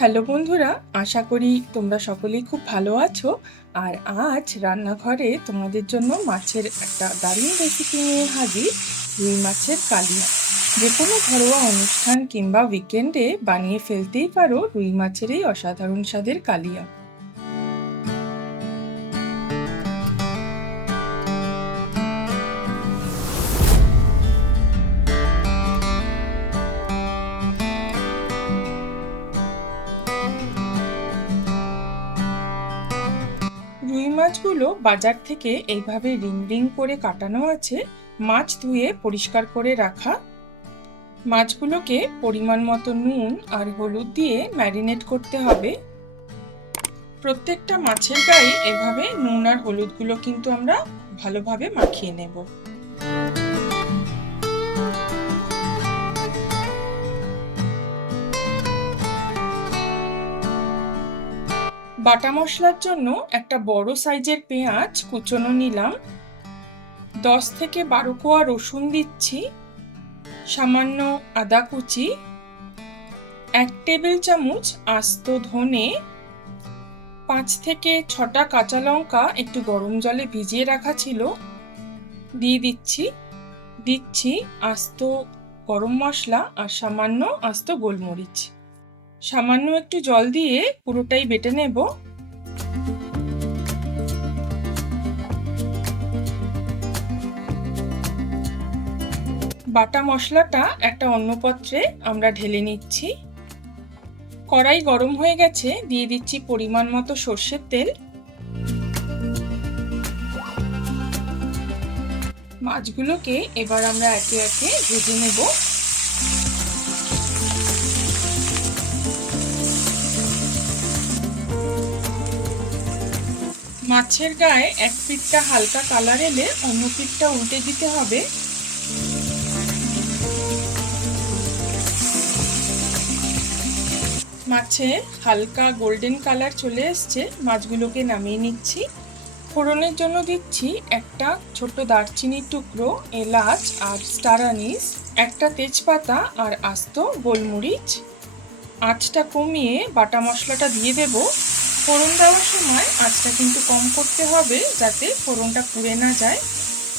Hello বন্ধুরা, আশা করি তোমরা সকলেই খুব ভালো আছো। আর আজ রান্নাঘরে তোমাদের জন্য মাছের একটা দারুণ রেসিপি নিয়ে হাজির, রুই মাছের কালিয়া। যে কোনো ঘরোয়া অনুষ্ঠান কিংবা উইকেন্ডে বানিয়ে ফেলতেই পারো রুই মাছের এই অসাধারণ স্বাদের কালিয়া। রুই মাছগুলো বাজার থেকে এইভাবে রিং রিং করে কাটানো আছে। মাছ ধুয়ে পরিষ্কার করে রাখা। মাছগুলোকে পরিমাণ মতো নুন আর হলুদ দিয়ে ম্যারিনেট করতে হবে। প্রত্যেকটা মাছের গায়ে এভাবে নুন আর হলুদগুলো কিন্তু আমরা ভালোভাবে মাখিয়ে নেব। বাটা মশলার জন্য একটা বড় সাইজের পেঁয়াজ কুচনো নিলাম। 10 থেকে 12 কোয়া রসুন দিচ্ছি, সামান্য আদা কুচি, 1 টেবিল চামচ আস্ত ধনে, 5 থেকে 6টা কাঁচা লঙ্কা একটু গরম জলে ভিজিয়ে রাখা ছিল দিয়ে দিচ্ছি আস্ত গরম মশলা আর সামান্য আস্ত গোলমরিচ। সামান্য একটু জল দিয়ে পুরোটাই বেটে নেব। বাটা মশলাটা একটা অন্য পাত্রে আমরা ঢেলে নিচ্ছি। কড়াই গরম হয়ে গেছে, দিয়ে দিচ্ছি পরিমাণ মতো সর্ষের তেল। মাছগুলোকে এবার আমরা একে একে ভেজে নেব। মাছের গায়ে এক পিঠটা হালকা কালার এলে অন্য পিঠটা উল্টে দিতে হবে। মাছে হালকা গোল্ডেন কালার চলে এসছে, মাছগুলোকে নামিয়ে নিচ্ছি। ফোড়নের জন্য দিচ্ছি একটা ছোট দারচিনির টুকরো, এলাচ আর স্টার আনিস, একটা তেজপাতা আর আস্ত গোলমরিচ। আঁচটা কমিয়ে বাটা মশলাটা দিয়ে দেব। ফোড়ন দেওয়ার সময় আঁচটা কিন্তু কম করতে হবে যাতে ফোড়নটা পুড়ে না যায়।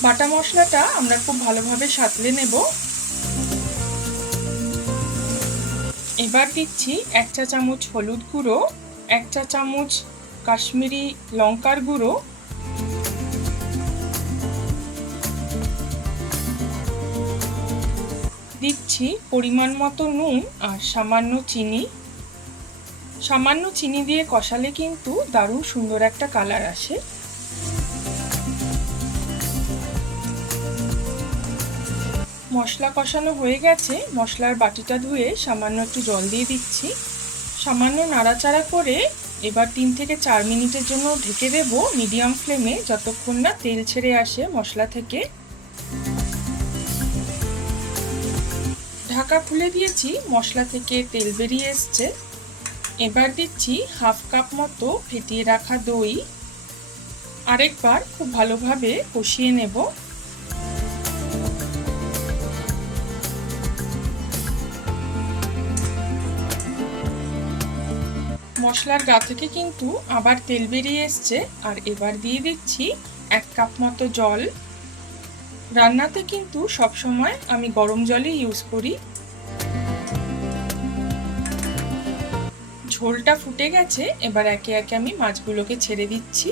বাটা মশলাটা আমরা খুব ভালোভাবে সাঁতলে নেব। এবার দিচ্ছি 1 চা চামচ হলুদ গুঁড়ো, 1 চা চামচ কাশ্মীরি লঙ্কার গুঁড়ো, দিচ্ছি পরিমাণ মতো নুন আর সামান্য চিনি। সামান্য চিনি দিয়ে কষালে কিন্তু দারুণ সুন্দর একটা কালার আসে। মশলা কষানো হয়ে গেছে, মশলার বাটিটা ধুয়ে সামান্য একটু জল দিয়ে দিচ্ছি। সামান্য নাড়াচাড়া করে এবার 3 থেকে 4 মিনিটের জন্য ঢেকে দেব মিডিয়াম ফ্লেমে, যতক্ষণ না তেল ছেড়ে আসে মশলা থেকে। ঢাকা খুলে দিয়েছি, মশলা থেকে তেল বেরিয়ে এসছে। এবার দিচ্ছি হাফ কাপ মতো ফেটিয়ে রাখা দই। আরেকবার খুব ভালোভাবে কষিয়ে নেব। মশলার গা থেকে কিন্তু আবার তেল বেরিয়ে এসছে। আর এবার দিয়ে দিচ্ছি 1 কাপ মতো জল। রান্নাতে কিন্তু সবসময় আমি গরম জলই ইউজ করি। ঝোলটা ফুটে গেছে, এবার একে একে আমি মাছগুলোকে ছেড়ে দিচ্ছি।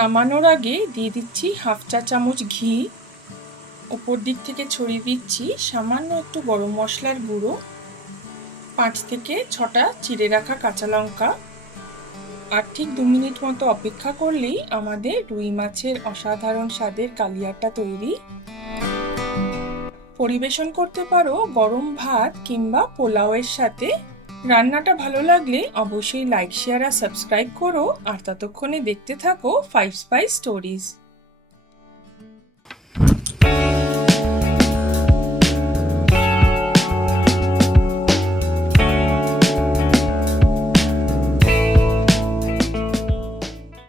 নামানোর আগে দিয়ে দিচ্ছি হাফ চা চামচ ঘি। ওপর দিক থেকে ছড়িয়ে দিচ্ছি সামান্য একটু গরম মশলার গুঁড়ো, 5 থেকে 6টা চিড়ে রাখা কাঁচা লঙ্কা। আর ঠিক 2 মিনিট মতো অপেক্ষা করলেই আমাদের রুই মাছের অসাধারণ স্বাদের কালিয়াটা তৈরি। পরিবেশন করতে পারো গরম ভাত কিংবা পোলাওয়ের সাথে। রান্নাটা ভালো লাগলে অবশ্যই লাইক, শেয়ার আর সাবস্ক্রাইব করো। আর ততক্ষণে দেখতে থাকো 5 স্পাইস স্টোরিজ।